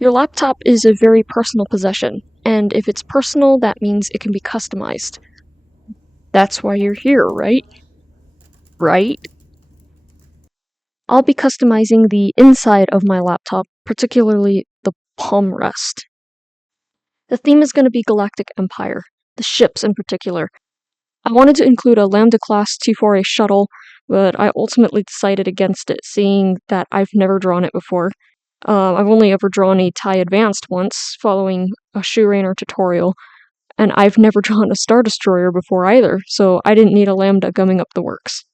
Your laptop is a very personal possession, and if it's personal, that means it can be customized. That's why you're here, right? Right? I'll be customizing the inside of my laptop, particularly the palm rest. The theme is going to be Galactic Empire, the ships in particular. I wanted to include a Lambda-class T4A shuttle, but I ultimately decided against it, seeing that I've never drawn it before. I've only ever drawn a TIE Advanced once, following a Shoe Rainer tutorial, and I've never drawn a Star Destroyer before either, so I didn't need a Lambda gumming up the works.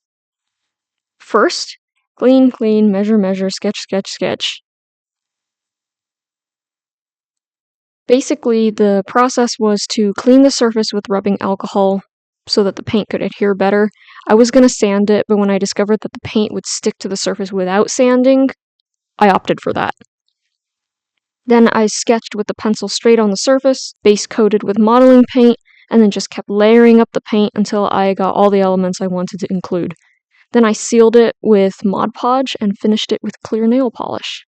First, clean, clean, measure, measure, sketch, sketch, sketch. Basically, the process was to clean the surface with rubbing alcohol so that the paint could adhere better. I was going to sand it, but when I discovered that the paint would stick to the surface without sanding, I opted for that. Then I sketched with the pencil straight on the surface, base coated with modeling paint, and then just kept layering up the paint until I got all the elements I wanted to include. Then I sealed it with Mod Podge and finished it with clear nail polish.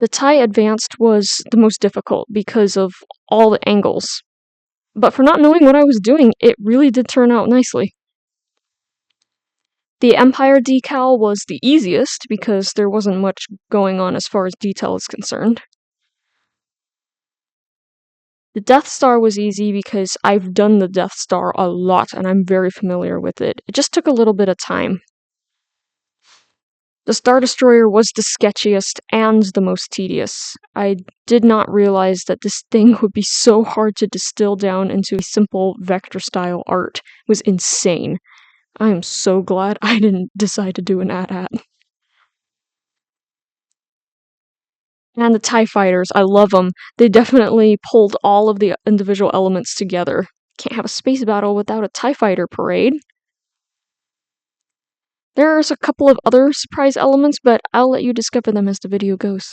The TIE Advanced was the most difficult because of all the angles. But for not knowing what I was doing, it really did turn out nicely. The Empire decal was the easiest because there wasn't much going on as far as detail is concerned. The Death Star was easy because I've done the Death Star a lot and I'm very familiar with it. It just took a little bit of time. The Star Destroyer was the sketchiest and the most tedious. I did not realize that this thing would be so hard to distill down into a simple vector-style art. It was insane. I am so glad I didn't decide to do an AT-AT. And the TIE Fighters, I love them. They definitely pulled all of the individual elements together. Can't have a space battle without a TIE Fighter parade. There's a couple of other surprise elements, but I'll let you discover them as the video goes.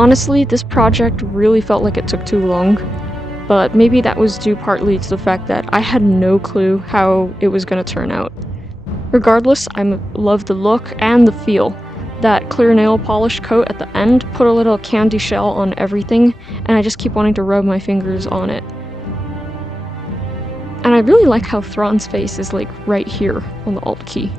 Honestly, this project really felt like it took too long, but maybe that was due partly to the fact that I had no clue how it was going to turn out. Regardless, I love the look and the feel. That clear nail polish coat at the end put a little candy shell on everything, and I just keep wanting to rub my fingers on it. And I really like how Thrawn's face is like right here on the Alt key.